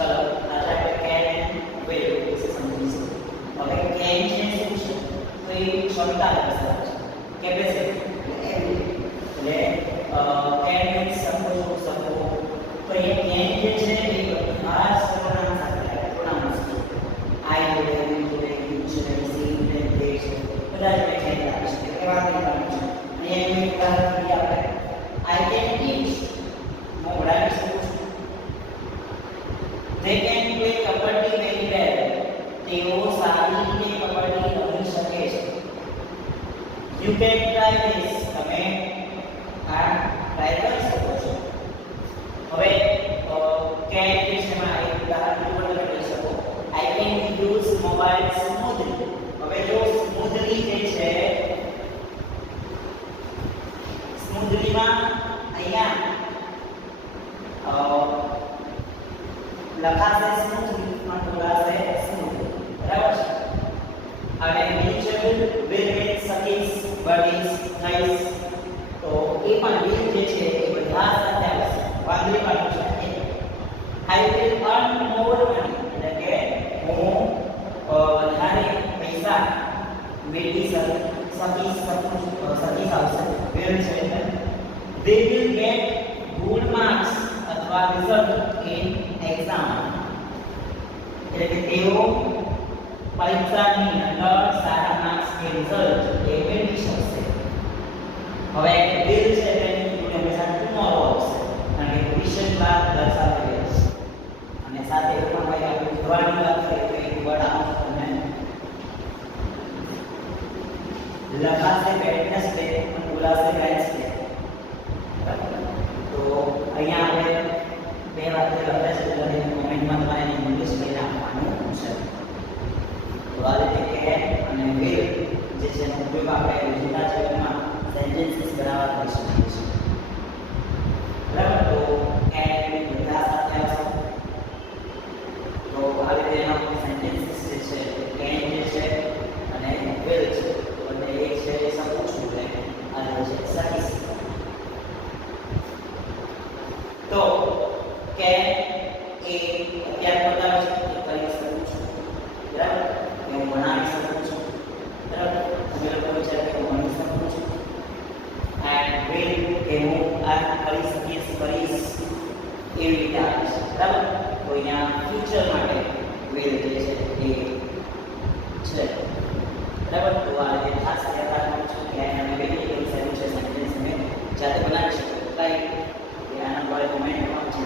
ચલો આજે આપણે કેન એન્ડ વિલ વિશે સમજીશું. હવે કેન છે શું છે? તો એ ક્ષમતા દર્શાવે છે. કેપેસિટી એટલે કેન મીન્સ શકો છો શકો. તો એ કેન જે છે એ બધા સર્વનામ સાથે આવે. પ્રોનાઉન્સ આઈ જોડે યુ જોડે યુ છે સી ને તે છે બધા જોડે કેન આવે છે. એવા પ્રકારનું છે. અને એનું એક ઉદાહરણ લઈએ આપણે. આઈ કેન ટીચ. હું ભણાવી શકું છું. They can play kabaddi very well. તેઓ સારી રીતે કબડ્ડી રમી શકે છે. You can try this. તમે આ ટ્રાય કરી શકો છો. હવે કેન જે છે માં એક ઉદાહરણ પણ તમે લઈ શકો. I can use mobile smoothly. હવે જો smoothly જે છે smoothly માં અહીંયા લખાશે સ્મૂથલી પણ બોલાશે સ્મૂથ. બરાબર છે. અને મ્યુચ્યુઅલ વિલ મીન્સ સકીસ બડીસ નાઈસ. તો એ પણ વિલ જે છે એ બધા સાથે આવશે. વાંદરી વાળું છે. I will earn more money એટલે કે હું વધારે પૈસા મેળવી સકીસ આવશે. વિલ છે they will get good marks અથવા result in exam. એટલે કે તેઓ પરીક્ષાની અંદર સારા માર્ક્સ કે રિઝલ્ટ એ મેળવી શકશે. હવે વિલ છે તેની જોડે હંમેશા ટુમોરો આવશે કારણ કે ભવિષ્યકાળ દર્શાવે છે. અને સાથે એ પણ હોય આપણે જોવાની વાત કરીએ તો એક વર્ડ આવશે અને લખાશે વેડનેસડે પણ બોલાશે વેન્સડે. તો અહીંયા આપણે બે વાક્ય લખે છે એટલે કોમેન્ટમાં તમારે એને ઇંગ્લિશ લઈને આપવાનું છે. તો આ રીતે કેન અને વિલ જે છે એનો ઉપયોગ આપણે રોજિંદા જીવનમાં સેન્ટેન્સીસ બનાવવા કરી શકીએ છીએ. બરાબર. તો કેન અને વિલ બધા સાથે આવશે. તો આ રીતે એના સેન્ટેન્સીસ જે છે કેન જે છે અને વિલ છે અને એક છે એ શકું છું એટલે આ રીતે છે શકીશ. તો કેન એ અત્યારે બતાવે છે કે કરી શકું છું. બરાબર. કે હું બનાવી શકું છું. બરાબર. તમે લોકો વિચારે કે હું બની શકું છું. એન્ડ વિલ કે હું આ કરી શકીશ કરીશ એવી રીતે આવે છે. બરાબર. તો અહીંયા ફ્યુચર માટે વિલ જે છે એ છે. બરાબર. તો આ રીતે ખાસ યાદ રાખવાનું છે કે અને વિલ એ સહેલું છે સેન્ટેન્સ તમે જાતે બનાવી શકો. રાઈટ. આના પર કોમેન્ટ કરવાનું છે.